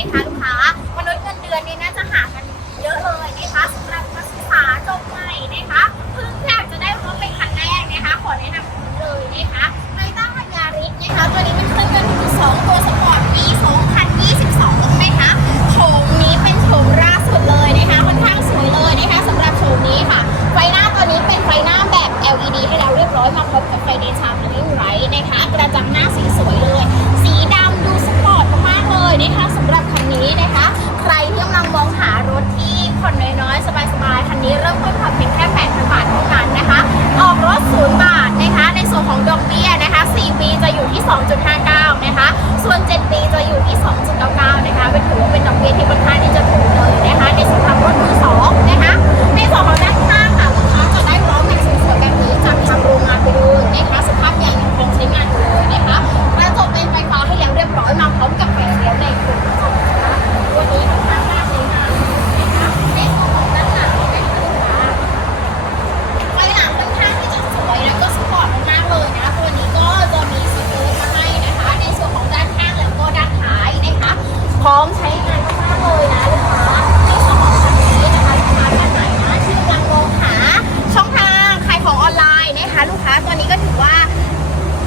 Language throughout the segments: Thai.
นะคะลูกค้ามนุษย์เงินเดือนนี่น่าจะหากันเยอะเลยนะคะสำหรับนักศึกษาจบใหม่นะคะเพิ่งแทบจะได้รถเป็นคันแรกนะคะ ขอแนะนำเลยนะคะไมต้าฮายาริสนะคะตัวนี้เป็นเครื่องยนต์1.2ตัวสปอร์ตปี 2022 นะคะโฉมนี้เป็นโฉมล่าสุดเลยนะคะค่อนข้างสวยเลยนะคะสำหรับโฉมนี้ค่ะ ไฟหน้าตัวนี้เป็นไฟหน้าแบบ LED ให้แล้วเรียบร้อยมาพร้อมกับไฟเดย์ชาร์มและไลท์นะคะกระจ สบายๆคันนี้เริ่มต้นผ่อยงแค่ะ พร้อมใช้งานมากๆเลยนะลูกค้าในส่วนของคันนี้นะคะลูกค้าท่านไหนนะที่กำลังมองหาช่องทางขายของออนไลน์นะคะ ลูกค้าตัวนี้ก็ถือว่า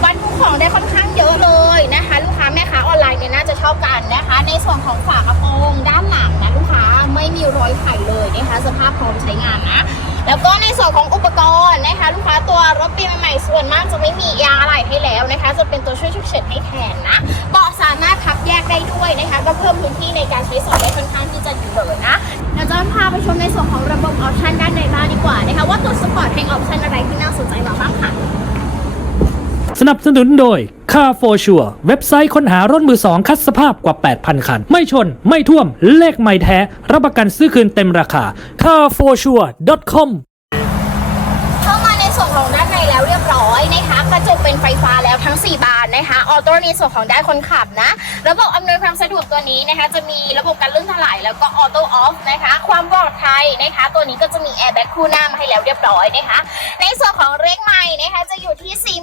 บรรทุกของได้ค่อนข้างเยอะเลยนะคะ ลูกค้าแม่ค้าออนไลน์เนี่ยน่าจะชอบกันนะคะ ในส่วนของฝากระโปรงด้านหลังนะลูกค้าไม่มีรอยไขเลยนะคะ สภาพพร้อมใช้งานนะ แล้วก็ในส่วน นะคะ ลูกค้าตัวรถปีใหม่ๆส่วนมากจะไม่มียางอะไรให้แล้วนะคะ จะเป็นตัวช่วยฉุกเฉินให้แทนนะเบาะสามารถพับแยกได้ด้วยนะคะ ก็เพิ่มพื้นที่ในการใช้สอยได้ค่อนข้างที่จะดีเลยนะเดี๋ยวจะพาไปชมในส่วนของระบบออปชันด้านในบ้างดีกว่านะคะว่าตัวสปอร์ตให้ออปชันอะไรที่น่าสนใจมาบ้างค่ะสนับสนุนโดย Car for Sure เว็บไซต์ค้นหารถมือสองคัดสภาพกว่า 8,000 คัน ไม่ชน ไม่ท่วม เลขไม่แท้ รับประกันซื้อคืนเต็มราคา carforsure.com 300 นะคะ กระจกเป็นไฟฟ้าแล้วทั้ง 4 บานนะคะ ออโต้ในส่วนของได้คนขับนะ ระบบอำนวยความสะดวกตัวนี้นะคะ จะมีระบบการลื่นถลายแล้วก็ออโต้ออฟนะคะ ความปลอดภัยนะคะ ตัวนี้ก็จะมีแอร์แบ็กคู่หน้ามาให้แล้วเรียบร้อยนะคะ ในส่วนของเลขใหม่นะคะ จะอยู่ที่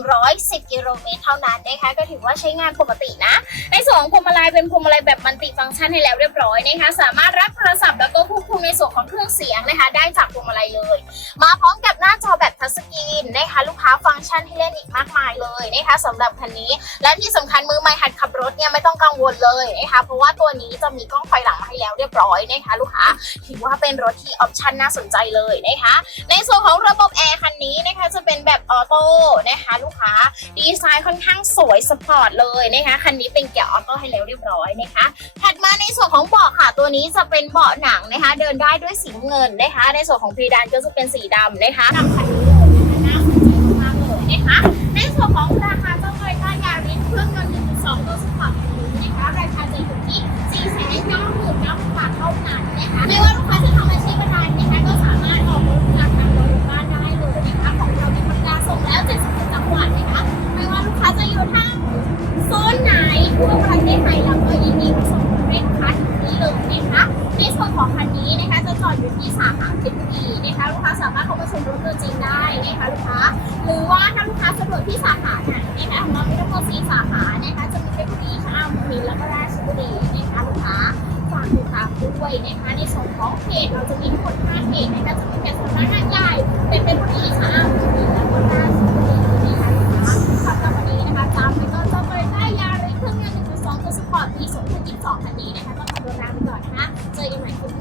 41,110 กิโลเมตรเท่านั้นนะคะ ก็ถือว่าใช้งานปกตินะ ในส่วนของพวงมาลัยเป็นพวงมาลัยแบบมันติฟังก์ชันให้แล้วเรียบร้อยนะคะ สามารถรับโทรศัพท์แล้วก็ควบคุมในส่วนของเครื่องเสียงนะคะ ได้จากพวงมาลัยเลย มาพร้อมกับหน้าจอแบบทัชสกรีนนะคะ ลูกค้าฟังก์ชันให้เล่นอีกมากมายเลยนะคะสำหรับคันนี้ และที่สำคัญมือใหม่หัดขับรถเนี่ยไม่ต้องกังวลเลยนะคะเพราะว่าตัวนี้จะมีกล้องไฟหลังมาให้แล้วเรียบร้อยนะคะลูกค้าถือว่าเป็นรถที่ออปชั่นน่าสนใจเลยนะคะในส่วนของระบบแอร์คันนี้นะคะจะเป็นแบบออโต้นะคะลูกค้าดีไซน์ค่อนข้างสวยสปอร์ตเลยนะคะคันนี้เป็นเกียร์ออโต้ให้แล้วเรียบร้อยนะคะถัดมาในส่วนของเบาะค่ะ ตัวนี้จะเป็นเบาะหนังนะคะ เดินได้ด้วยสีเงินนะคะ ในส่วนของเพดานก็จะเป็นสีดำนะคะนำคันนี้ นะคะ ในส่วนของราคาเจ้าโตโยต้ายาริสเครื่องยนต์1.2ตัวสปอร์ตคันนี้นะคะราคาจะอยู่ที่ 499,000บาทเท่านั้นนะคะไม่ว่าลูกค้าจะทำอาชีพอะไรนะคะก็สามารถออกรถราคาโดยบ้านได้เลยนะคะของเรามีบริกาส่งแล้ว70จังหวัดนะคะไม่ว่าลูกค้าจะอยู่ทางโซนไหนทั่วประเทศไทยเราก็ยินดีส่งเร่งคัดนี้เลยนะคะในส่วนของคันนี้นะคะจะจอดอยู่ที่สาขา ไงคะลูกค้า หรือว่าถ้าลูกค้าสะดวกที่สาขาไหนนะคะของเรามีทั้งหมดสีสาขานะคะจะมีเพชรบุรีชะอำพินแล้วก็ราชบุรีนะคะลูกค้าฝากติดตามด้วยนะคะในส่วนของเพจเราจะมีทั้งหมดห้าเพจนะคะจะมีแต่สำนักงานใหญ่เป็นเพชรบุรีชะอำพินแล้วก็ราชบุรีนะคะครับตอนนี้นะคะจำไปก็จำไปได้ยาเลยเครื่องยนต์หนึ่สองตัวสปอร์ตปีฉม22คันนี้นะคะต้องขอตัวลาไปก่อนนะคะเจอกันใหม่คุณ